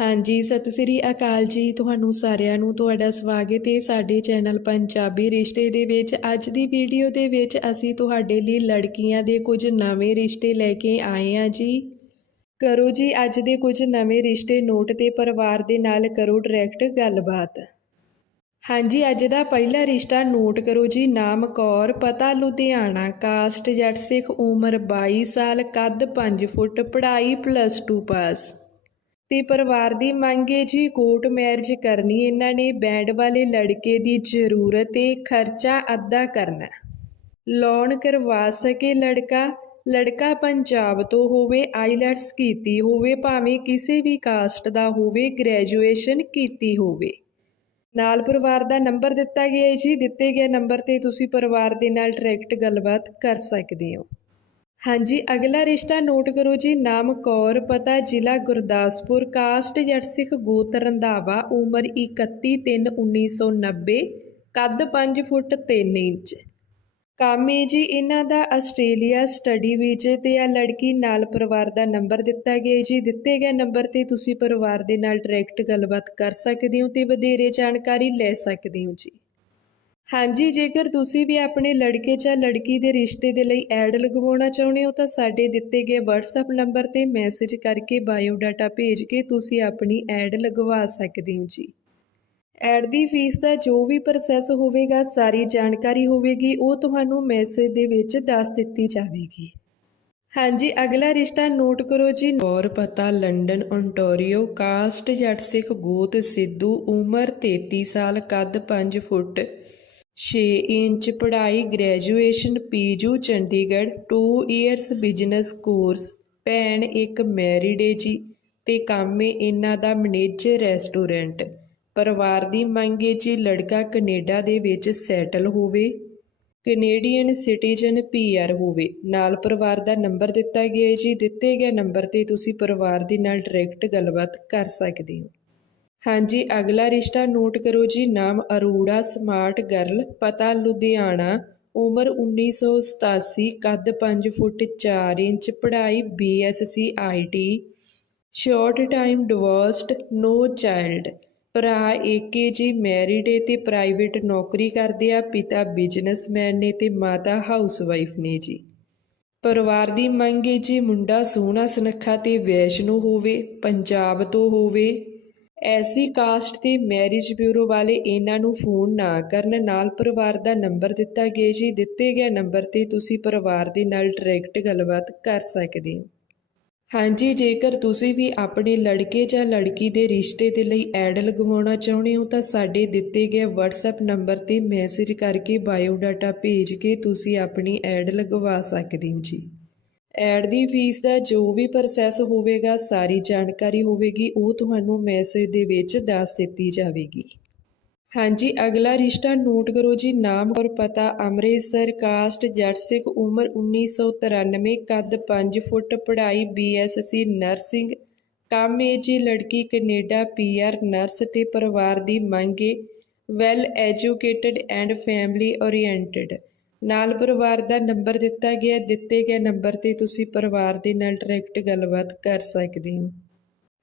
ਹਾਂਜੀ, ਸਤਿ ਸ੍ਰੀ ਅਕਾਲ ਜੀ ਤੁਹਾਨੂੰ ਸਾਰਿਆਂ ਨੂੰ, ਤੁਹਾਡਾ ਸਵਾਗਤ ਹੈ ਸਾਡੇ ਚੈਨਲ ਪੰਜਾਬੀ ਰਿਸ਼ਤੇ ਦੇ ਵਿੱਚ। ਅੱਜ ਦੀ ਵੀਡੀਓ ਦੇ ਵਿੱਚ ਅਸੀਂ ਤੁਹਾਡੇ ਲਈ ਲੜਕੀਆਂ ਦੇ ਕੁਝ ਨਵੇਂ ਰਿਸ਼ਤੇ ਲੈ ਕੇ ਆਏ ਹਾਂ ਜੀ। ਕਰੋ ਜੀ, ਅੱਜ ਦੇ ਕੁਝ ਨਵੇਂ ਰਿਸ਼ਤੇ ਨੋਟ ਤੇ ਪਰਿਵਾਰ ਦੇ ਨਾਲ ਕਰੋ ਡਾਇਰੈਕਟ ਗੱਲਬਾਤ। ਹਾਂਜੀ, ਅੱਜ ਦਾ ਪਹਿਲਾ ਰਿਸ਼ਤਾ ਨੋਟ ਕਰੋ ਜੀ, ਨਾਮ ਕੌਰ, ਪਤਾ ਲੁਧਿਆਣਾ, ਕਾਸਟ ਜੱਟ ਸਿੱਖ ਉਮਰ 22 ਸਾਲ, ਕੱਦ 5 ਫੁੱਟ, ਪੜ੍ਹਾਈ ਪਲੱਸ 2 ਪਾਸ ਤੇ ਪਰਿਵਾਰ ਦੀ ਮੰਗ ਹੈ ਜੀ ਕੋਰਟ ਮੈਰਿਜ ਕਰਨੀ, ਇਹਨਾਂ ਨੇ ਬੈਂਡ ਵਾਲੇ ਲੜਕੇ ਦੀ ਜ਼ਰੂਰਤ ਤੇ ਖਰਚਾ ਅੱਧਾ ਕਰਨਾ। ਲੋਨ ਕਰਵਾ ਸਕੇ ਲੜਕਾ ਲੜਕਾ ਪੰਜਾਬ ਤੋਂ ਹੋਵੇ, ਆਈਲੈਟਸ ਕੀਤੀ ਹੋਵੇ, ਭਾਵੇਂ ਕਿਸੇ ਵੀ ਕਾਸਟ ਦਾ ਹੋਵੇ, ਗ੍ਰੈਜੂਏਸ਼ਨ ਕੀਤੀ ਹੋਵੇ। ਨਾਲ ਪਰਿਵਾਰ ਦਾ ਨੰਬਰ ਦਿੱਤਾ ਗਿਆ ਹੈ ਜੀ, ਦਿੱਤੇ ਗਏ ਨੰਬਰ ਤੇ ਤੁਸੀਂ ਪਰਿਵਾਰ ਦੇ ਨਾਲ ਡਾਇਰੈਕਟ ਗੱਲਬਾਤ ਕਰ ਸਕਦੇ ਹੋ। ਹਾਂਜੀ, ਅਗਲਾ ਰਿਸ਼ਤਾ ਨੋਟ ਕਰੋ ਜੀ। ਨਾਮ ਕੌਰ, ਪਤਾ ਜ਼ਿਲ੍ਹਾ ਗੁਰਦਾਸਪੁਰ, ਕਾਸਟ ਜੱਟ ਸਿੱਖ ਗੋਤ, ਰੰਧਾਵਾ, ਉਮਰ 31 3 1990 ਕੱਦ 5 ਫੁੱਟ 3 ਇੰਚ। ਕੰਮ ਹੈ ਜੀ, ਇਹਨਾਂ ਦਾ ਆਸਟ੍ਰੇਲੀਆ ਸਟੱਡੀ ਵੀਜ਼ੇ ਤੇ ਆ ਲੜਕੀ ਨਾਲ ਪਰਿਵਾਰ ਦਾ ਨੰਬਰ ਦਿੱਤਾ ਗਿਆ ਜੀ। ਦਿੱਤੇ ਗਏ ਨੰਬਰ ਤੇ ਤੁਸੀਂ ਪਰਿਵਾਰ ਦੇ ਨਾਲ ਡਾਇਰੈਕਟ ਗੱਲਬਾਤ ਕਰ ਸਕਦੇ ਹੋ ਤੇ ਵਧੇਰੇ ਜਾਣਕਾਰੀ ਲੈ ਸਕਦੇ ਹੋ ਜੀ। ਹਾਂਜੀ, ਜੇਕਰ ਤੁਸੀਂ ਵੀ ਆਪਣੇ ਲੜਕੇ ਜਾਂ ਲੜਕੀ ਦੇ ਰਿਸ਼ਤੇ ਦੇ ਲਈ ਐਡ ਲਗਵਾਉਣਾ ਚਾਹੁੰਦੇ ਹੋ, ਤਾਂ ਸਾਡੇ ਦਿੱਤੇ ਗਏ WhatsApp ਨੰਬਰ ਤੇ ਮੈਸੇਜ ਕਰਕੇ ਬਾਇਓ ਡਾਟਾ ਭੇਜ ਕੇ ਤੁਸੀਂ ਆਪਣੀ ਐਡ ਲਗਵਾ ਸਕਦੇ ਹੋ ਜੀ। ਐਡ ਦੀ ਫੀਸ ਦਾ ਜੋ ਵੀ ਪ੍ਰੋਸੈਸ ਹੋਵੇਗਾ, ਸਾਰੀ ਜਾਣਕਾਰੀ ਹੋਵੇਗੀ, ਉਹ ਤੁਹਾਨੂੰ ਮੈਸੇਜ ਦੇ ਵਿੱਚ ਦੱਸ ਦਿੱਤੀ ਜਾਵੇਗੀ। ਹਾਂਜੀ, ਅਗਲਾ ਰਿਸ਼ਤਾ ਨੋਟ ਕਰੋ ਜੀ। ਔਰ ਪਤਾ ਲੰਡਨ ontario ਕਾਸਟ, ਜੱਟ ਸਿੱਖ, ਗੋਤ, ਸਿੱਧੂ, ਉਮਰ 33 ਸਾਲ, ਕੱਦ 5 ਫੁੱਟ। ਛੇ ਇੰਚ ਪੜ੍ਹਾਈ graduation ਪੀਜੂ Chandigarh two years business course ਭੈਣ ਇੱਕ ਮੈਰਿਡ ਏ ਜੀ ਤੇ ਕੰਮ ਏ ਇਹਨਾਂ ਦਾ ਮੈਨੇਜਰ ਰੈਸਟੋਰੈਂਟ ਪਰਿਵਾਰ ਦੀ ਮੰਗ ਏ ਜੀ ਲੜਕਾ ਕੈਨੇਡਾ ਦੇ ਵਿੱਚ ਸੈਟਲ ਹੋਵੇ ਕੈਨੇਡੀਅਨ ਸਿਟੀਜ਼ਨ ਪੀਆਰ ਹੋਵੇ। ਨਾਲ ਪਰਿਵਾਰ ਦਾ ਨੰਬਰ ਦਿੱਤਾ ਗਿਆ ਹੈ ਜੀ। ਦਿੱਤੇ ਗਏ ਨੰਬਰ ਤੇ ਤੁਸੀਂ ਪਰਿਵਾਰ ਦੇ ਨਾਲ ਡਾਇਰੈਕਟ ਗੱਲਬਾਤ ਕਰ ਸਕਦੇ ਹੋ। ਹਾਂਜੀ, ਅਗਲਾ ਰਿਸ਼ਤਾ ਨੋਟ ਕਰੋ ਜੀ, ਨਾਮ ਅਰੋੜਾ, ਸਮਾਰਟ ਗਰਲ, ਪਤਾ ਲੁਧਿਆਣਾ, ਉਮਰ 1987 ਕੱਦ 5 ਫੁੱਟ 4 ਇੰਚ, ਪੜ੍ਹਾਈ BSc IT short time divorced, no child, ਭਰਾ ਏਕੇ ਜੀ, ਮੈਰਿਡ ਏ ਤੇ ਪ੍ਰਾਈਵੇਟ ਨੌਕਰੀ ਕਰਦੇ ਆ, ਪਿਤਾ ਬਿਜ਼ਨਸਮੈਨ ਨੇ ਤੇ ਮਾਤਾ ਹਾਊਸਵਾਈਫ ਨੇ ਜੀ। ਪਰਿਵਾਰ ਦੀ ਮੰਗ ਏ ਜੀ, ਮੁੰਡਾ ਸੋਹਣਾ ਸੁਨੱਖਾ ਤੇ ਵੈਸ਼ਨੂ ਹੋਵੇ, ਪੰਜਾਬ ਤੋਂ ਹੋਵੇ ਐਸੀ ਕਾਸਟ ਤੇ ਮੈਰਿਜ ਬਿਊਰੋ ਵਾਲੇ ਇਹਨਾਂ ਨੂੰ ਫੋਨ ਨਾ ਕਰਨ, ਨਾਲ ਪਰਿਵਾਰ ਦਾ ਨੰਬਰ ਦਿੱਤਾ ਗਿਆ ਜੀ। ਦਿੱਤੇ ਗਏ ਨੰਬਰ ਤੇ ਤੁਸੀਂ ਪਰਿਵਾਰ ਦੇ ਨਾਲ ਡਾਇਰੈਕਟ ਗੱਲਬਾਤ ਕਰ ਸਕਦੇ ਹੋ। ਹਾਂਜੀ, ਜੇਕਰ ਤੁਸੀਂ ਵੀ ਆਪਣੇ ਲੜਕੇ ਜਾਂ ਲੜਕੀ ਦੇ ਰਿਸ਼ਤੇ ਦੇ ਲਈ ਐਡ ਲਗਵਾਉਣਾ ਚਾਹੁੰਦੇ ਹੋ, ਤਾਂ ਸਾਡੇ ਦਿੱਤੇ ਗਏ WhatsApp ਨੰਬਰ ਤੇ ਮੈਸੇਜ ਕਰਕੇ ਬਾਇਓ ਡਾਟਾ ਭੇਜ ਕੇ ਤੁਸੀਂ ਆਪਣੀ ਐਡ ਲਗਵਾ ਸਕਦੇ ਹੋ ਜੀ। ਐਡ ਦੀ ਫੀਸ ਦਾ ਜੋ ਵੀ ਪ੍ਰੋਸੈਸ ਹੋਵੇਗਾ, ਸਾਰੀ ਜਾਣਕਾਰੀ ਹੋਵੇਗੀ, ਉਹ ਤੁਹਾਨੂੰ ਮੈਸੇਜ ਦੇ ਵਿੱਚ ਦੱਸ ਦਿੱਤੀ ਜਾਵੇਗੀ। ਹਾਂਜੀ, ਅਗਲਾ ਰਿਸ਼ਤਾ ਨੋਟ ਕਰੋ ਜੀ, ਨਾਮ ਔਰ ਪਤਾ, ਅੰਮ੍ਰਿਤਸਰ, ਕਾਸਟ ਜੱਟ ਸਿੱਖ ਉਮਰ 1993 ਕੱਦ 5 ਫੁੱਟ, ਪੜ੍ਹਾਈ ਬੀਐਸਸੀ ਨਰਸਿੰਗ, ਕੰਮ ਏ ਜੀ, ਲੜਕੀ ਕੈਨੇਡਾ ਪੀਆਰ ਨਰਸ ਤੇ ਪਰਿਵਾਰ ਦੀ ਮੰਗ a well educated and family oriented ਨਾਲ ਪਰਿਵਾਰ ਦਾ ਨੰਬਰ ਦਿੱਤਾ ਗਿਆ, ਦਿੱਤੇ ਗਏ ਨੰਬਰ ਤੇ ਤੁਸੀਂ ਪਰਿਵਾਰ ਦੇ ਨਾਲ ਡਾਇਰੈਕਟ ਗੱਲਬਾਤ ਕਰ ਸਕਦੇ ਹੋ।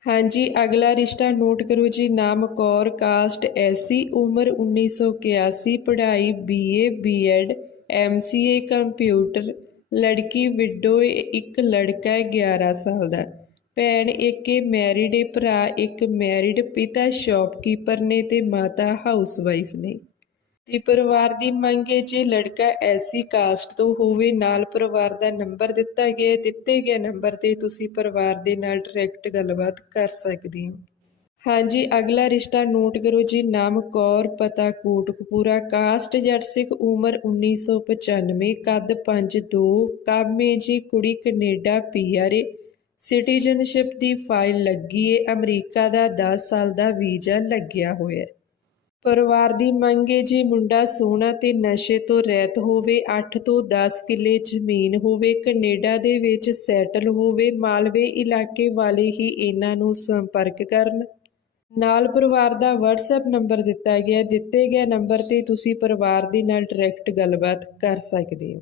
ਹਾਂਜੀ, ਅਗਲਾ ਰਿਸ਼ਤਾ ਨੋਟ ਕਰੋ ਜੀ, ਨਾਮ ਕੌਰ ਕਾਸਟ ਐਸੀ ਉਮਰ 1981 ਪੜ੍ਹਾਈ ਬੀਏ ਬੀਐਡ ਐਮਸੀਏ ਕੰਪਿਊਟਰ ਲੜਕੀ ਵਿਡੋ ਇੱਕ ਲੜਕਾ ਹੈ 11 ਸਾਲ ਦਾ। ਭੈਣ ਇੱਕ ਮੈਰਿਡ ਏ ਭਰਾ ਇੱਕ ਮੈਰਿਡ ਪਿਤਾ ਸ਼ਾਪਕੀਪਰ ਨੇ ਤੇ ਮਾਤਾ ਹਾਊਸਵਾਈਫ ਨੇ। ਤੇ ਪਰਿਵਾਰ ਦੀ ਮੰਗ ਹੈ ਜੇ ਲੜਕਾ ਐਸੀ ਕਾਸਟ ਤੋਂ ਹੋਵੇ, ਨਾਲ ਪਰਿਵਾਰ ਦਾ ਨੰਬਰ ਦਿੱਤਾ ਗਿਆ ਦਿੱਤੇ ਗਏ ਨੰਬਰ ਤੇ ਤੁਸੀਂ ਪਰਿਵਾਰ ਦੇ ਨਾਲ ਡਾਇਰੈਕਟ ਗੱਲਬਾਤ ਕਰ ਸਕਦੇ ਹੋ। ਹਾਂਜੀ, ਅਗਲਾ ਰਿਸ਼ਤਾ ਨੋਟ ਕਰੋ ਜੀ, ਨਾਮ ਕੌਰ, ਪਤਾ ਕੋਟਕਪੂਰਾ, ਕਾਸਟ ਜੱਟ ਸਿੱਖ, ਉਮਰ 1995 ਕੱਦ 5'2 ਕਾਮੇ ਜੀ ਕੁੜੀ ਕੈਨੇਡਾ ਪੀਆਰਏ ਸਿਟੀਜ਼ਨਸ਼ਿਪ ਦੀ ਫਾਈਲ ਲੱਗੀ ਏ ਅਮਰੀਕਾ ਦਾ 10 ਸਾਲ ਦਾ ਵੀਜ਼ਾ ਲੱਗਿਆ ਹੋਇਆ ਹੈ। ਪਰਿਵਾਰ ਦੀ ਮੰਗ ਹੈ ਜੀ ਮੁੰਡਾ ਸੋਹਣਾ ਤੇ ਨਸ਼ੇ ਤੋਂ ਰਹਿਤ ਹੋਵੇ 8 ਤੋਂ 10 ਕਿੱਲੇ ਜ਼ਮੀਨ ਹੋਵੇ, ਕੈਨੇਡਾ ਦੇ ਵਿੱਚ ਸੈਟਲ ਹੋਵੇ, ਮਾਲਵੇ ਇਲਾਕੇ ਵਾਲੇ ਹੀ ਇਹਨਾਂ ਨੂੰ ਸੰਪਰਕ ਕਰਨ। ਨਾਲ ਪਰਿਵਾਰ ਦਾ WhatsApp ਨੰਬਰ ਦਿੱਤਾ ਗਿਆ, ਦਿੱਤੇ ਗਏ ਨੰਬਰ ਤੇ ਤੁਸੀਂ ਪਰਿਵਾਰ ਦੇ ਨਾਲ ਡਾਇਰੈਕਟ ਗੱਲਬਾਤ ਕਰ ਸਕਦੇ ਹੋ।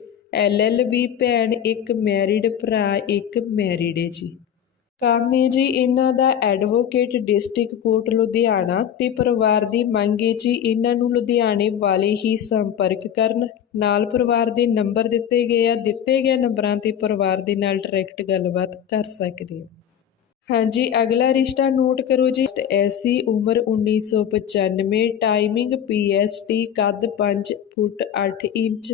ਐਲਐਲਬੀ ਭੈਣ ਇੱਕ ਮੈਰਿਡ ਭਰਾ, ਇੱਕ ਮੈਰਿਡ ਹੈ ਜੀ। ਕੰਮ ਹੈ ਜੀ, ਇਹਨਾਂ ਦਾ ਐਡਵੋਕੇਟ ਡਿਸਟ੍ਰਿਕਟ ਕੋਰਟ ਲੁਧਿਆਣਾ ਤੇ ਪਰਿਵਾਰ ਦੀ ਮੰਗ ਹੈ ਜੀ ਇਹਨਾਂ ਨੂੰ ਲੁਧਿਆਣੇ ਵਾਲੇ ਹੀ ਸੰਪਰਕ ਕਰਨ। ਨਾਲ ਪਰਿਵਾਰ ਦੇ ਨੰਬਰ ਦਿੱਤੇ ਗਏ ਆ, ਦਿੱਤੇ ਗਏ ਨੰਬਰਾਂ ਤੇ ਪਰਿਵਾਰ ਦੇ ਨਾਲ ਡਾਇਰੈਕਟ ਗੱਲਬਾਤ ਕਰ ਸਕਦੇ ਹੋ ਹਾਂਜੀ, ਅਗਲਾ ਰਿਸ਼ਤਾ ਨੋਟ ਕਰੋ ਜੀ। ਐਸੀ ਉਮਰ 1995 ਟਾਈਮਿੰਗ ਪੀਐਸਟੀ ਕੱਦ 5 ਫੁੱਟ 8 ਇੰਚ।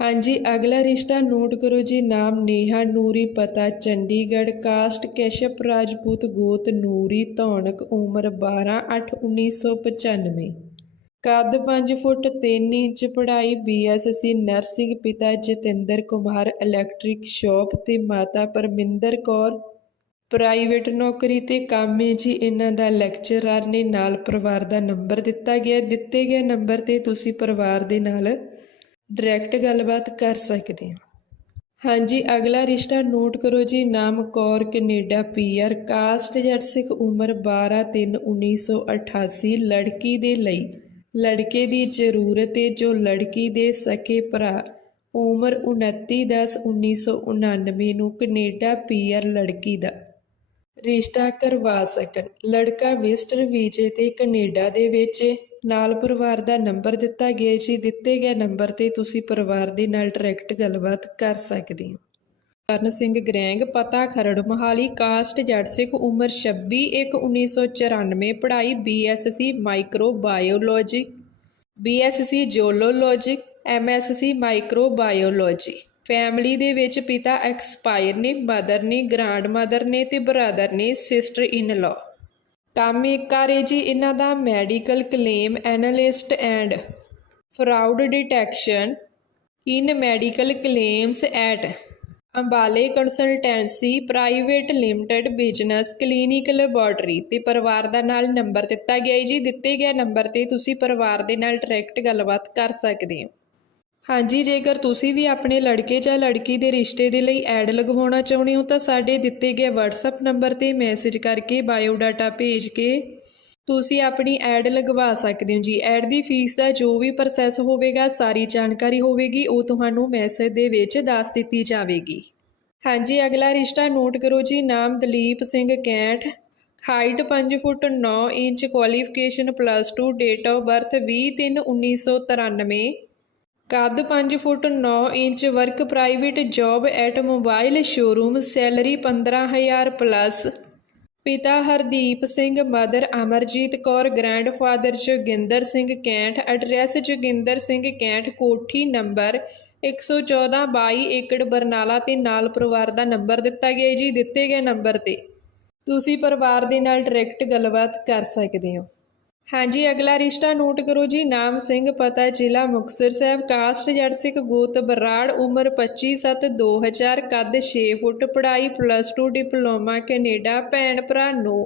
ਹਾਂਜੀ, ਅਗਲਾ ਰਿਸ਼ਤਾ ਨੋਟ ਕਰੋ ਜੀ, ਨਾਮ ਨੇਹਾ ਨੂਰੀ, ਪਤਾ ਚੰਡੀਗੜ੍ਹ, ਕਾਸਟ ਕੈਸ਼ਪ, ਰਾਜਪੂਤ ਗੋਤ ਨੂਰੀ, ਧੌਣਕ, ਉਮਰ 12 8 1995 ਕੱਦ 5 ਫੁੱਟ 3 ਇੰਚ, ਪੜ੍ਹਾਈ ਬੀਐਸਸੀ ਨਰਸਿੰਗ ਪਿਤਾ ਜਤਿੰਦਰ ਕੁਮਾਰ, ਇਲੈਕਟ੍ਰਿਕ ਸ਼ਾਪ ਤੇ ਮਾਤਾ ਪਰਮਿੰਦਰ ਕੌਰ। ਪ੍ਰਾਈਵੇਟ ਨੌਕਰੀ ਤੇ ਕੰਮ ਹੈ ਜੀ, ਇਹਨਾਂ ਦਾ ਲੈਕਚਰਰ ਨੇ ਨਾਲ ਪਰਿਵਾਰ ਦਾ ਨੰਬਰ ਦਿੱਤਾ ਗਿਆ, ਦਿੱਤੇ ਗਏ ਨੰਬਰ ਤੇ ਤੁਸੀਂ ਪਰਿਵਾਰ ਦੇ ਨਾਲ ਡਾਇਰੈਕਟ ਗੱਲਬਾਤ ਕਰ ਸਕਦੇ ਹੋ। ਹਾਂਜੀ, ਅਗਲਾ ਰਿਸ਼ਤਾ ਨੋਟ ਕਰੋ ਜੀ। ਨਾਮ ਕੌਰ, ਕੈਨੇਡਾ, ਪੀਆਰ, ਕਾਸਟ ਜੱਟ ਸਿੱਖ ਉਮਰ 12 3 1988 ਲੜਕੀ ਦੇ ਲਈ, ਲੜਕੇ ਦੀ ਜ਼ਰੂਰਤ ਹੈ ਜੋ ਲੜਕੀ ਦੇ ਸਕੇ ਭਰਾ। ਉਮਰ 29 10 1999 ਨੂੰ ਕੈਨੇਡਾ, ਪੀਆਰ ਲੜਕੀ ਦਾ ਰਿਸ਼ਤਾ ਕਰਵਾ ਸਕਣ। ਲੜਕਾ ਵਿਜ਼ਟਰ ਵੀਜ਼ੇ ਤੇ ਕੈਨੇਡਾ ਦੇ ਵਿੱਚ ਨਾਲ ਪਰਿਵਾਰ ਦਾ ਨੰਬਰ ਦਿੱਤਾ ਗਿਆ ਜੀ। ਦਿੱਤੇ ਗਏ ਨੰਬਰ ਤੇ ਤੁਸੀਂ ਪਰਿਵਾਰ ਦੇ ਨਾਲ ਡਾਇਰੈਕਟ ਗੱਲਬਾਤ ਕਰ ਸਕਦੇ ਹੋ। ਕਰਨ ਸਿੰਘ ਗਰੈਂਗ, ਪਤਾ ਖਰੜ, ਮਹਾਲੀ, ਕਾਸਟ, ਜੱਟ ਸਿੱਖ, ਉਮਰ 26 1 1994 ਪੜ੍ਹਾਈ BSc microbiology BSc geology MSc microbiology family ਦੇ ਵਿੱਚ ਪਿਤਾ ਐਕਸਪਾਇਰ ਨੇ ਮਦਰ ਨੇ ਗ੍ਰਾਂਡ ਮਦਰ ਨੇ ਤੇ ਬ੍ਰਦਰ ਨੇ ਸਿਸਟਰ ਇਨ ਲਾ ਕੰਮ ਇੱਕ ਕਰੇ ਜੀ, ਇਹਨਾਂ ਦਾ medical claim analyst and fraud detection in medical claims at ਅੰਬਾਲੇ consultancy private limited business clinic laboratory ਤੇ ਪਰਿਵਾਰ ਦਾ ਨਾਲ ਨੰਬਰ ਦਿੱਤਾ ਗਿਆ ਹੈ ਜੀ। ਦਿੱਤੇ ਗਿਆ ਨੰਬਰ ਤੇ ਤੁਸੀਂ ਪਰਿਵਾਰ ਦੇ ਨਾਲ ਡਾਇਰੈਕਟ ਗੱਲਬਾਤ ਕਰ ਸਕਦੇ ਹੋ। ਹਾਂਜੀ, ਜੇਕਰ ਤੁਸੀਂ ਵੀ ਆਪਣੇ ਲੜਕੇ ਜਾਂ ਲੜਕੀ ਦੇ ਰਿਸ਼ਤੇ ਦੇ ਲਈ ਐਡ ਲਗਵਾਉਣਾ ਚਾਹੁੰਦੇ ਹੋ ਤਾਂ ਸਾਡੇ ਦਿੱਤੇ ਗਏ WhatsApp ਨੰਬਰ ਤੇ ਮੈਸੇਜ ਕਰਕੇ ਬਾਇਓਡਾਟਾ ਭੇਜ ਕੇ ਤੁਸੀਂ ਆਪਣੀ ਐਡ ਲਗਵਾ ਸਕਦੇ ਹੋ ਜੀ। ਐਡ ਦੀ ਫੀਸ ਦਾ ਜੋ ਵੀ ਪ੍ਰੋਸੈਸ ਹੋਵੇਗਾ, ਸਾਰੀ ਜਾਣਕਾਰੀ ਹੋਵੇਗੀ, ਉਹ ਤੁਹਾਨੂੰ ਮੈਸੇਜ ਦੇ ਵਿੱਚ ਦੱਸ ਦਿੱਤੀ ਜਾਵੇਗੀ। ਹਾਂਜੀ, ਅਗਲਾ ਰਿਸ਼ਤਾ ਨੋਟ ਕਰੋ ਜੀ। ਨਾਮ Dalip Singh Kainth, height 5 foot 9 inch qualification plus 2 date of birth 20 3 1993 ਕੱਦ 5 foot 9 inch work private job at mobile showroom salary 15000 plus. ਪਿਤਾ Hardeep Singh, mother Amarjit Kaur, grandfather Joginder Singh Kainth, address Joginder Singh Kainth, ਕੋਠੀ number 114 22 ਏਕੜ ਬਰਨਾਲਾ ਤੇ ਨਾਲ ਪਰਿਵਾਰ ਦਾ number ਦਿੱਤਾ ਗਿਆ ਜੀ। ਦਿੱਤੇ ਗਏ ਨੰਬਰ ਤੇ ਤੁਸੀਂ ਪਰਿਵਾਰ ਦੇ ਨਾਲ ਡਾਇਰੈਕਟ ਗੱਲਬਾਤ ਕਰ ਸਕਦੇ ਹੋ। ਹਾਂਜੀ, ਅਗਲਾ ਰਿਸ਼ਤਾ ਨੋਟ ਕਰੋ ਜੀ। ਨਾਮ ਸਿੰਘ, ਪਤਾ, ਜ਼ਿਲ੍ਹਾ ਮੁਕਤਸਰ ਸਾਹਿਬ, ਕਾਸਟ ਜੜ ਸਿੱਖ, ਗੋਤ ਬਰਾੜ, ਉਮਰ 25 7 2000 ਕੱਦ 6 ਫੁੱਟ, ਪੜ੍ਹਾਈ ਪਲੱਸ 2 ਡਿਪਲੋਮਾ, ਕੈਨੇਡਾ, ਭੈਣ ਭਰਾ, ਨੋ।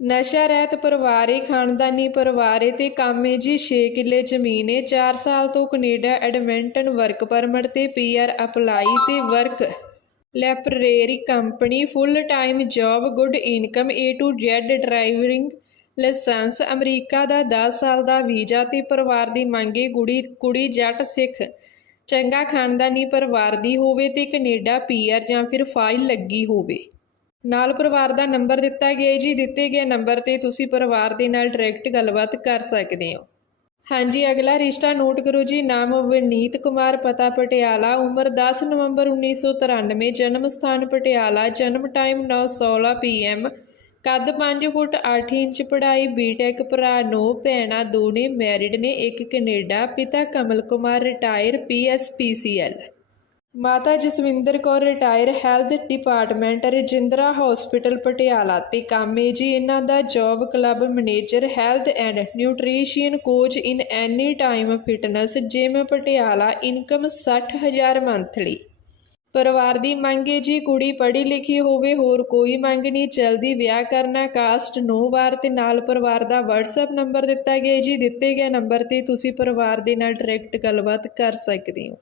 ਨਸ਼ਾ ਰਹਿਤ ਪਰਿਵਾਰ ਏ, ਖਾਨਦਾਨੀ ਪਰਿਵਾਰ ਏ ਤੇ ਕੰਮ ਏ ਜੀ। 6 ਕਿੱਲੇ ਜ਼ਮੀਨ ਏ 4 ਸਾਲ ਤੋਂ ਕੈਨੇਡਾ ਐਡਮਿੰਟਨ ਵਰਕ ਪਰਮਿਟ ਤੇ ਪੀਆਰ ਅਪਲਾਈ ਤੇ work. ਲੈਪਰੇਰੀ company full time job good income A to Z driving license America ਦਾ 10 ਸਾਲ ਦਾ ਵੀਜ਼ਾ ਤੇ ਪਰਿਵਾਰ ਦੀ ਮੰਗੇ ਗੁੜੀ, ਕੁੜੀ ਜੱਟ ਸਿੱਖ। ਚੰਗਾ ਖਾਨਦਾਨੀ ਪਰਿਵਾਰ ਦੀ ਹੋਵੇ ਤੇ ਕੈਨੇਡਾ ਪੀਆਰ ਜਾਂ ਫਿਰ ਫਾਈਲ ਲੱਗੀ ਹੋਵੇ। ਨਾਲ ਪਰਿਵਾਰ ਦਾ ਨੰਬਰ ਦਿੱਤਾ ਗਿਆ ਜੀ। ਦਿੱਤੇ ਗਏ ਨੰਬਰ ਤੇ ਤੁਸੀਂ ਪਰਿਵਾਰ ਦੇ ਨਾਲ ਡਾਇਰੈਕਟ ਗੱਲਬਾਤ ਕਰ ਸਕਦੇ ਹੋ। ਹਾਂਜੀ, ਅਗਲਾ ਰਿਸ਼ਤਾ ਨੋਟ ਕਰੋ ਜੀ। ਨਾਮ ਵਿਨੀਤ ਕੁਮਾਰ, ਪਤਾ ਪਟਿਆਲਾ, ਉਮਰ 10 ਨਵੰਬਰ 1993 ਜਨਮ ਸਥਾਨ ਪਟਿਆਲਾ, ਜਨਮ ਟਾਈਮ 9:16 ਪੀਐਮ ਕੱਦ 5 ਫੁੱਟ 8 ਇੰਚ ਪੜ੍ਹਾਈ ਬੀਟੈਕ ਭਰਾ ਨੋ ਭੈਣਾਂ ਦੋ ਨੇ ਮੈਰਿਡ ਨੇ, ਇੱਕ ਕੈਨੇਡਾ, ਪਿਤਾ ਕਮਲ ਕੁਮਾਰ ਰਿਟਾਇਰ ਪੀਐਸਪੀਸੀਐਲ ਮਾਤਾ Jaswinder Kaur retire health department Rajindra hospital Patiala. ਤੇ ਕਾਮੇ ਜੀ, ਇਹਨਾਂ ਦਾ job club manager health and nutrition coach in any time fitness gym Patiala income 60000 monthly ਪਰਿਵਾਰ ਦੀ ਮੰਗ ਹੈ ਜੀ, ਕੁੜੀ ਪੜ੍ਹੀ ਲਿਖੀ ਹੋਵੇ, ਹੋਰ ਕੋਈ ਮੰਗ ਨਹੀਂ ਜਲਦੀ ਵਿਆਹ ਕਰਨਾ, ਕਾਸਟ ਨੋ ਵਾਰ ਤੇ ਨਾਲ ਪਰਿਵਾਰ ਦਾ WhatsApp ਨੰਬਰ ਦਿੱਤਾ ਗਿਆ ਜੀ, ਦਿੱਤੇ ਗਏ ਨੰਬਰ ਤੇ ਤੁਸੀਂ ਪਰਿਵਾਰ ਦੇ ਨਾਲ ਡਾਇਰੈਕਟ ਗੱਲਬਾਤ ਕਰ ਸਕਦੇ ਹੋ।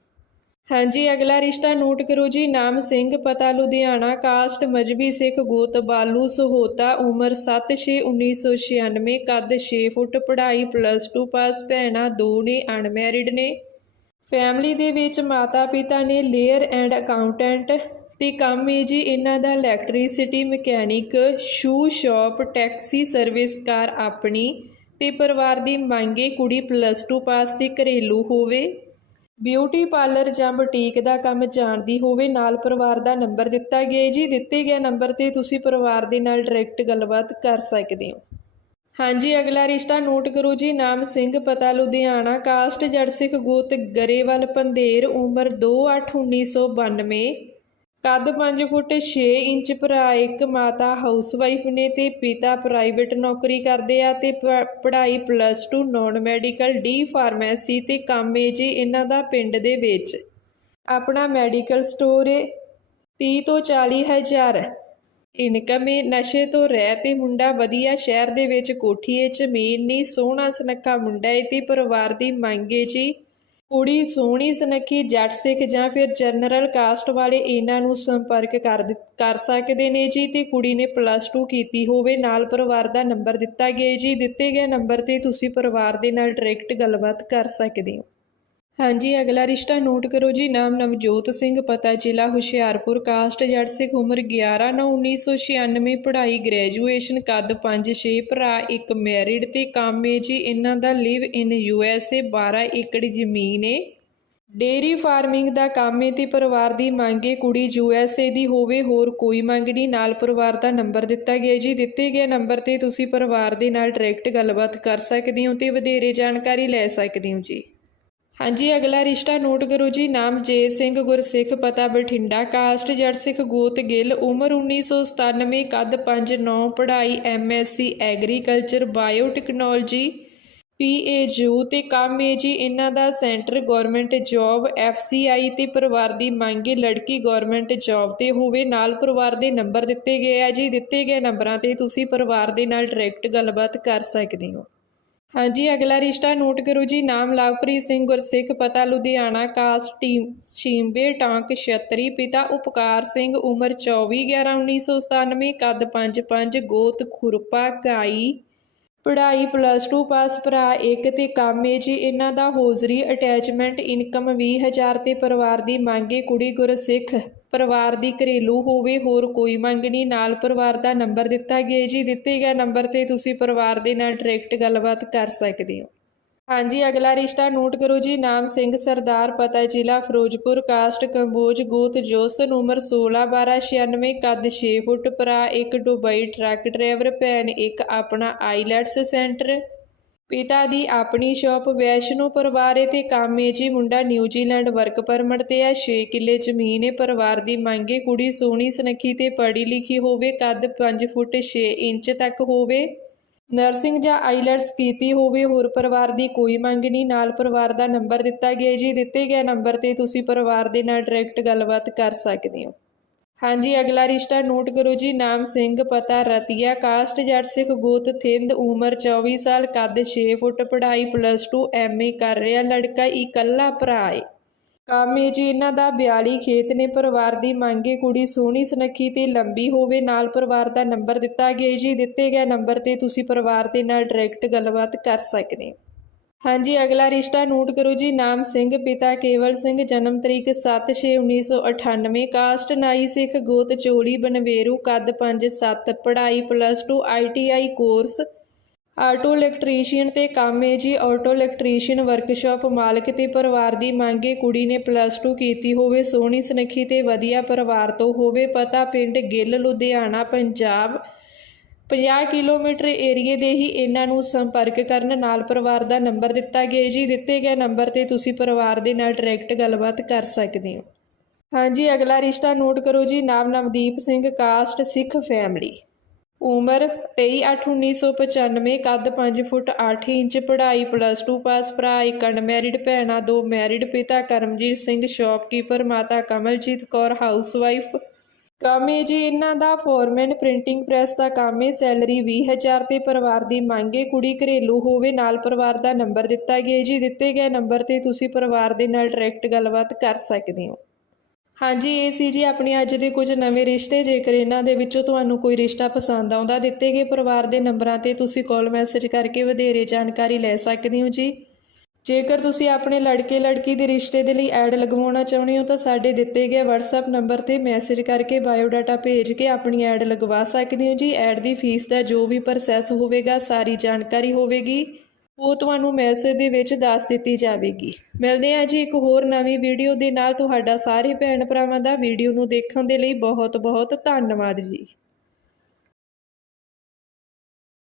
ਹਾਂਜੀ, ਅਗਲਾ ਰਿਸ਼ਤਾ ਨੋਟ ਕਰੋ ਜੀ, ਨਾਮ ਸਿੰਘ, ਪਤਾ ਲੁਧਿਆਣਾ, ਕਾਸਟ ਮਜਬੀ ਸਿੱਖ, ਗੋਤ ਬਾਲੂ, ਸਹੋਤਾ, ਉਮਰ 7/6/1996 ਕੱਦ 6 ਫੁੱਟ, ਪੜ੍ਹਾਈ ਪਲੱਸ 2 ਪਾਸ ਭੈਣਾਂ ਦੋ ਨੇ, ਅਨਮੈਰਿਡ ਨੇ। ਫੈਮਿਲੀ ਦੇ ਵਿੱਚ ਮਾਤਾ ਪਿਤਾ ਨੇ ਲੇਅਰ ਐਂਡ ਅਕਾਊਂਟੈਂਟ ਤੇ ਕੰਮ ਹੈ ਜੀ ਇਹਨਾਂ ਦਾ electricity mechanic shoe shop taxi service car ਆਪਣੀ ਤੇ ਪਰਿਵਾਰ ਦੀ ਮੰਗੇ ਕੁੜੀ ਪਲੱਸ 2 ਪਾਸ ਤੇ ਘਰੇਲੂ ਹੋਵੇ। ਬਿਊਟੀ ਪਾਰਲਰ ਜਾਂ ਬੁਟੀਕ ਦਾ ਕੰਮ ਜਾਣਦੀ ਹੋਵੇ, ਨਾਲ ਪਰਿਵਾਰ ਦਾ ਨੰਬਰ ਦਿੱਤਾ ਗਿਆ ਜੀ। ਦਿੱਤੇ ਗਏ ਨੰਬਰ ਤੇ ਤੁਸੀਂ ਪਰਿਵਾਰ ਦੇ ਨਾਲ ਡਾਇਰੈਕਟ ਗੱਲਬਾਤ ਕਰ ਸਕਦੇ ਹੋ। ਹਾਂਜੀ, ਅਗਲਾ ਰਿਸ਼ਤਾ ਨੋਟ ਕਰੋ ਜੀ। ਨਾਮ ਸਿੰਘ, ਪਤਾ ਲੁਧਿਆਣਾ। ਕਾਸਟ ਜੜ ਸਿੱਖ ਗੋਤ, ਗਰੇਵਾਲ, ਪੰਧੇਰ, ਉਮਰ 281992 ਕੱਦ 5 ਫੁੱਟ 6 ਇੰਚ ਭਰਾ ਇੱਕ, ਮਾਤਾ ਹਾਊਸਵਾਈਫ ਨੇ ਤੇ ਪਿਤਾ ਪ੍ਰਾਈਵੇਟ ਨੌਕਰੀ ਕਰਦੇ ਆ ਤੇ ਪੜ੍ਹਾਈ plus 2 non medical D pharmacy ਤੇ ਕੰਮ ਏ ਜੀ ਇਹਨਾਂ ਦਾ ਪਿੰਡ ਦੇ ਵਿੱਚ। ਆਪਣਾ ਮੈਡੀਕਲ ਸਟੋਰ ਏ। 30 ਤੋਂ 40 ਹਜ਼ਾਰ। ਇਨਕਮ ਏ ਨਸ਼ੇ ਤੋਂ ਰਹਿ ਤੇ ਮੁੰਡਾ ਵਧੀਆ ਸ਼ਹਿਰ ਦੇ ਵਿੱਚ ਕੋਠੀ ਏ ਜ਼ਮੀਨ ਨਹੀਂ ਸੋਹਣਾ ਸੁਨੱਖਾ ਮੁੰਡਾ ਏ ਤੇ, ਪਰਿਵਾਰ ਦੀ ਮੰਗ ਏ ਜੀ। ਕੁੜੀ ਸੋਹਣੀ ਸੁਨੱਖੀ, ਜੱਟ ਸਿੱਖ ਜਾਂ ਫਿਰ ਜਨਰਲ ਕਾਸਟ ਵਾਲੇ ਇਹਨਾਂ ਨੂੰ ਸੰਪਰਕ ਕਰ ਦਿੱ- ਕਰ ਸਕਦੇ ਨੇ ਜੀ ਤੇ ਕੁੜੀ ਨੇ ਪਲੱਸ 2 ਕੀਤੀ ਹੋਵੇ, ਨਾਲ ਪਰਿਵਾਰ ਦਾ ਨੰਬਰ ਦਿੱਤਾ ਗਿਆ ਜੀ। ਦਿੱਤੇ ਗਏ ਨੰਬਰ ਤੇ ਤੁਸੀਂ ਪਰਿਵਾਰ ਦੇ ਨਾਲ ਡਾਇਰੈਕਟ ਗੱਲਬਾਤ ਕਰ ਸਕਦੇ ਹੋ। ਹਾਂਜੀ, ਅਗਲਾ ਰਿਸ਼ਤਾ ਨੋਟ ਕਰੋ ਜੀ। ਨਾਮ ਨਵਜੋਤ ਸਿੰਘ, ਪਤਾ ਜ਼ਿਲ੍ਹਾ ਹੁਸ਼ਿਆਰਪੁਰ, ਕਾਸਟ ਜੱਟ, ਸਿੱਖ ਉਮਰ 11 9 1996 ਪੜ੍ਹਾਈ ਗ੍ਰੈਜੂਏਸ਼ਨ ਕੱਦ 5 6 ਭਰਾ ਇੱਕ ਮੈਰਿਡ ਤੇ ਕੰਮ ਏ ਜੀ। ਇਹਨਾਂ ਦਾ ਲਿਵ ਇਨ ਯੂ ਐਸ ਏ 12 ਏਕੜ ਜ਼ਮੀਨ ਏ। ਡੇਰੀ ਫਾਰਮਿੰਗ ਦਾ ਕੰਮ ਏ ਤੇ ਪਰਿਵਾਰ ਦੀ ਮੰਗ ਏ, ਕੁੜੀ ਯੂ ਐਸ ਏ ਦੀ ਹੋਵੇ, ਹੋਰ ਕੋਈ ਮੰਗ ਨਹੀਂ। ਨਾਲ ਪਰਿਵਾਰ ਦਾ ਨੰਬਰ ਦਿੱਤਾ ਗਿਆ ਜੀ। ਦਿੱਤੇ ਗਏ ਨੰਬਰ ਤੇ ਤੁਸੀਂ ਪਰਿਵਾਰ ਦੇ ਨਾਲ ਡਾਇਰੈਕਟ ਗੱਲਬਾਤ ਕਰ ਸਕਦੇ ਹੋ ਤੇ ਵਧੇਰੇ ਜਾਣਕਾਰੀ ਲੈ ਸਕਦੇ ਹੋ ਜੀ। ਹਾਂਜੀ, ਅਗਲਾ ਰਿਸ਼ਤਾ ਨੋਟ ਕਰੋ ਜੀ। ਨਾਮ ਜੇ ਸਿੰਘ ਗੁਰਸਿੱਖ ਪਤਾ ਬਠਿੰਡਾ। ਕਾਸਟ ਜੜ ਸਿੱਖ ਗੋਤ ਗਿੱਲ। ਉਮਰ 1997 ਕੱਦ 5'9 ਪੜ੍ਹਾਈ ਐਮਐਸਸੀ ਐਗਰੀਕਲਚਰ, ਬਾਇਓਟੈਕਨੋਲੋਜੀ ਪੀਏਯੂ ਤੇ ਕੰਮ ਏ ਜੀ, ਇਹਨਾਂ ਦਾ ਸੈਂਟਰ ਗਵਰਨਮੈਂਟ ਜੌਬ ਐਫਸੀਆਈ ਤੇ ਪਰਿਵਾਰ ਦੀ ਮੰਗ ਏ, ਲੜਕੀ ਗਵਰਨਮੈਂਟ ਜੌਬ ਤੇ ਹੋਵੇ। ਨਾਲ ਪਰਿਵਾਰ ਦੇ ਨੰਬਰ ਦਿੱਤੇ ਗਏ ਆ ਜੀ। ਦਿੱਤੇ ਗਏ ਨੰਬਰਾਂ ਤੇ ਤੁਸੀਂ ਪਰਿਵਾਰ ਦੇ ਨਾਲ ਡਾਇਰੈਕਟ ਗੱਲਬਾਤ ਕਰ ਸਕਦੇ ਹੋ। ਹਾਂਜੀ, ਅਗਲਾ ਰਿਸ਼ਤਾ ਨੋਟ ਕਰੋ ਜੀ। ਨਾਮ ਲਵਪ੍ਰੀਤ ਸਿੰਘ, ਗੁਰਸਿੱਖ ਪਤਾ, ਲੁਧਿਆਣਾ ਕਾਸਟ ਟੀਮ ਛੀਂਬੇ ਟਾਂਕ ਛਤਰੀ, ਪਿਤਾ ਉਪਕਾਰ ਸਿੰਘ, ਉਮਰ 24 11 1997 ਕੱਦ 5'5 ਗੋਤ ਖੁਰਪਾ ਗਾਈ ਪੜ੍ਹਾਈ ਪਲੱਸ 2 ਪਾਸ ਭਰਾ, ਇੱਕ ਤੇ ਕੰਮ ਏ ਜੀ। ਇਹਨਾਂ ਦਾ ਹੋਜ਼ਰੀ ਅਟੈਚਮੈਂਟ ਇਨਕਮ 20000 ਤੇ ਪਰਿਵਾਰ ਦੀ ਮੰਗੇ ਕੁੜੀ ਗੁਰਸਿੱਖ। ਪਰਿਵਾਰ ਦੀ ਘਰੇਲੂ ਹੋਵੇ, ਹੋਰ ਕੋਈ ਮੰਗ ਨਹੀਂ। ਨਾਲ ਪਰਿਵਾਰ ਦਾ ਨੰਬਰ ਦਿੱਤਾ ਗਿਆ ਜੀ। ਦਿੱਤੇ ਗਏ ਨੰਬਰ ਤੇ ਤੁਸੀਂ ਪਰਿਵਾਰ ਦੇ ਨਾਲ ਡਾਇਰੈਕਟ ਗੱਲਬਾਤ ਕਰ ਸਕਦੇ ਹੋ। ਹਾਂਜੀ, ਅਗਲਾ ਰਿਸ਼ਤਾ ਨੋਟ ਕਰੋ ਜੀ। ਨਾਮ ਸਿੰਘ, ਸਰਦਾਰ, ਪਤਾ, ਜ਼ਿਲ੍ਹਾ, ਫਿਰੋਜ਼ਪੁਰ, ਕਾਸਟ, ਕੰਬੋਜ, ਗੋਤ ਜੋਸਨ ਉਮਰ 16 12 96 ਕੱਦ 6 ਫੁੱਟ, ਭਰਾ, ਇੱਕ ਦੁਬਈ ਟਰੱਕ ਡਰਾਈਵਰ, ਭੈਣ, ਇੱਕ ਆਪਣਾ ਆਈਲੈਟਸ ਸੈਂਟਰ। ਪਿਤਾ ਦੀ ਆਪਣੀ ਸ਼ਾਪ ਵੈਸ਼ਨੂ ਪਰਿਵਾਰ ਏ ਤੇ ਕੰਮ ਜੀ ਮੁੰਡਾ ਨਿਊਜ਼ੀਲੈਂਡ ਵਰਕ ਪਰਮਿਟ ਤੇ ਹੈ। 6 ਕਿੱਲੇ ਜ਼ਮੀਨ ਏ। ਪਰਿਵਾਰ ਦੀ ਮੰਗੇ ਕੁੜੀ ਸੋਹਣੀ ਸੁਨੱਖੀ ਤੇ ਪੜ੍ਹੀ ਲਿਖੀ ਹੋਵੇ। ਕੱਦ 5 ਫੁੱਟ 6 ਇੰਚ ਤੱਕ ਹੋਵੇ। ਨਰਸਿੰਗ ਜਾਂ ਆਈਲੈਟਸ ਕੀਤੀ ਹੋਵੇ। ਹੋਰ ਪਰਿਵਾਰ ਦੀ ਕੋਈ ਮੰਗ ਨਹੀਂ। ਨਾਲ ਪਰਿਵਾਰ ਦਾ ਨੰਬਰ ਦਿੱਤਾ ਗਿਆ ਜੀ। ਦਿੱਤੇ ਗਏ ਨੰਬਰ ਤੇ ਤੁਸੀਂ ਪਰਿਵਾਰ ਦੇ ਨਾਲ ਡਾਇਰੈਕਟ ਗੱਲਬਾਤ ਕਰ ਸਕਦੇ ਹੋ। ਹਾਂਜੀ, ਅਗਲਾ ਰਿਸ਼ਤਾ ਨੋਟ ਕਰੋ ਜੀ। ਨਾਮ ਸਿੰਘ, ਪਤਾ ਰਤੀਆ, ਕਾਸਟ ਜੱਟ, ਸਿੱਖ ਗੋਤ, ਥਿੰਦ, ਉਮਰ 24 ਸਾਲ, ਕੱਦ 6 ਫੁੱਟ, ਪੜ੍ਹਾਈ ਪਲੱਸ 2 ਐਮਏ ਕਰ ਰਿਹਾ। ਲੜਕਾ ਇਕੱਲਾ ਭਰਾ ਏ। ਕੰਮ ਏ ਜੀ, ਇਹਨਾਂ ਦਾ 42 ਖੇਤ ਨੇ। ਪਰਿਵਾਰ ਦੀ ਮੰਗੇ ਕੁੜੀ ਸੋਹਣੀ, ਸੁਨੱਖੀ ਤੇ ਲੰਬੀ ਹੋਵੇ। ਨਾਲ ਪਰਿਵਾਰ ਦਾ ਨੰਬਰ ਦਿੱਤਾ ਗਿਆ ਜੀ। ਦਿੱਤੇ ਗਏ ਨੰਬਰ ਤੇ ਤੁਸੀਂ ਪਰਿਵਾਰ ਦੇ ਨਾਲ ਡਾਇਰੈਕਟ ਗੱਲਬਾਤ ਕਰ ਸਕਦੇ ਹੋ। ਹਾਂਜੀ, ਅਗਲਾ ਰਿਸ਼ਤਾ ਨੋਟ ਕਰੋ ਜੀ। ਨਾਮ ਸਿੰਘ, ਪਿਤਾ ਕੇਵਲ ਸਿੰਘ, ਜਨਮ ਤਰੀਕ 7/6/1998 ਕਾਸਟ ਨਾਈ ਸਿੱਖ, ਗੋਤ ਚੋਲੀ, ਬਨਵੇਰੂ, ਕੱਦ 5-7 ਪੜ੍ਹਾਈ plus 2 ITI course. Auto electrician ਤੇ ਕੰਮ ਏ ਜੀ। ਆਟੋ ਇਲੈਕਟ੍ਰੀਸ਼ੀਅਨ ਵਰਕਸ਼ਾਪ ਮਾਲਕ ਤੇ ਪਰਿਵਾਰ ਦੀ ਮੰਗੇ ਕੁੜੀ ਨੇ ਪਲੱਸ 2 ਕੀਤੀ ਹੋਵੇ, ਸੋਹਣੀ ਸੁਨੱਖੀ ਤੇ ਵਧੀਆ ਪਰਿਵਾਰ ਤੋਂ ਹੋਵੇ। ਪਤਾ ਪਿੰਡ ਗਿੱਲ, ਲੁਧਿਆਣਾ, ਪੰਜਾਬ। 50 ਕਿਲੋਮੀਟਰ ਏਰੀਏ ਦੇ ਹੀ ਇਹਨਾਂ ਨੂੰ ਸੰਪਰਕ ਕਰਨ ਨਾਲ ਪਰਿਵਾਰ ਦਾ ਨੰਬਰ ਦਿੱਤਾ ਗਿਆ ਜੀ, ਦਿੱਤੇ ਗਏ ਨੰਬਰ ਤੇ ਤੁਸੀਂ ਪਰਿਵਾਰ ਦੇ ਨਾਲ ਡਾਇਰੈਕਟ ਗੱਲਬਾਤ ਕਰ ਸਕਦੇ ਹੋ। ਹਾਂਜੀ, ਅਗਲਾ ਰਿਸ਼ਤਾ ਨੋਟ ਕਰੋ ਜੀ। ਨਾਮ ਨਵਦੀਪ ਸਿੰਘ, ਕਾਸਟ ਸਿੱਖ ਫੈਮਿਲੀ। ਉਮਰ 23/8/1995 ਕੱਦ 5 ਫੁੱਟ 8 ਇੰਚ, ਪੜ੍ਹਾਈ ਪਲੱਸ 2 ਪਾਸ ਭਰਾ, ਇੱਕ ਅਨਮੈਰਿਡ ਭੈਣਾਂ ਦੋ ਮੈਰਿਡ ਪਿਤਾ ਕਰਮਜੀਤ ਸਿੰਘ ਸ਼ਾਪਕੀਪਰ ਮਾਤਾ ਕਮਲਜੀਤ ਕੌਰ ਹਾਊਸਵਾਈਫ ਕੰਮ ਏ ਜੀ ਇਹਨਾਂ ਦਾ ਫੋਰਮੈਨ ਪ੍ਰਿੰਟਿੰਗ ਪ੍ਰੈਸ ਦਾ ਕੰਮ ਏ ਸੈਲਰੀ 20000 ਤੇ ਪਰਿਵਾਰ ਦੀ ਮੰਗ ਮੰਗੇ ਕੁੜੀ ਘਰੇਲੂ ਹੋਵੇ ਨਾਲ ਪਰਿਵਾਰ ਦਾ ਨੰਬਰ ਦਿੱਤਾ ਗਿਆ ਜੀ, ਦਿੱਤੇ ਗਏ ਨੰਬਰ ਤੇ ਤੁਸੀਂ ਪਰਿਵਾਰ ਦੇ ਨਾਲ ਡਾਇਰੈਕਟ ਗੱਲਬਾਤ ਕਰ ਸਕਦੇ ਹੋ। ਹਾਂਜੀ, ਇਹ ਸੀ ਜੀ ਆਪਣੇ ਅੱਜ ਦੇ ਕੁਝ ਨਵੇਂ ਰਿਸ਼ਤੇ, ਜੇਕਰ ਇਹਨਾਂ ਦੇ ਵਿੱਚੋਂ ਤੁਹਾਨੂੰ ਕੋਈ ਰਿਸ਼ਤਾ ਪਸੰਦ ਆਉਂਦਾ, ਦਿੱਤੇ ਗਏ ਪਰਿਵਾਰ ਦੇ ਨੰਬਰਾਂ ਤੇ ਤੁਸੀਂ ਕਾਲ ਮੈਸੇਜ ਕਰਕੇ ਵਧੇਰੇ ਜਾਣਕਾਰੀ ਲੈ ਸਕਦੇ ਹੋ ਜੀ। ਜੇਕਰ ਤੁਸੀਂ ਆਪਣੇ ਲੜਕੇ ਲੜਕੀ ਦੇ ਰਿਸ਼ਤੇ ਦੇ ਲਈ ਐਡ ਲਗਵਾਉਣਾ ਚਾਹੁੰਦੇ ਹੋ ਤਾਂ ਸਾਡੇ ਦਿੱਤੇ ਗਏ WhatsApp ਨੰਬਰ ਤੇ ਮੈਸੇਜ ਕਰਕੇ ਬਾਇਓਡਾਟਾ ਭੇਜ ਕੇ ਆਪਣੀ ਐਡ ਲਗਵਾ ਸਕਦੇ ਹੋ ਜੀ। ਐਡ ਦੀ ਫੀਸ ਦਾ ਜੋ ਵੀ ਪ੍ਰੋਸੈਸ ਹੋਵੇਗਾ, ਸਾਰੀ ਜਾਣਕਾਰੀ ਹੋਵੇਗੀ। ਉਹ ਤੁਹਾਨੂੰ ਮੈਸੇਜ ਦੇ ਵਿੱਚ ਦੱਸ ਦਿੱਤੀ ਜਾਵੇਗੀ। ਮਿਲਦੇ ਹਾਂ ਜੀ ਇੱਕ ਹੋਰ ਨਵੀਂ ਵੀਡੀਓ ਦੇ ਨਾਲ। ਤੁਹਾਡਾ ਸਾਰੇ ਭੈਣ ਭਰਾਵਾਂ ਦਾ ਵੀਡੀਓ ਨੂੰ ਦੇਖਣ ਦੇ ਲਈ ਬਹੁਤ ਬਹੁਤ ਧੰਨਵਾਦ ਜੀ।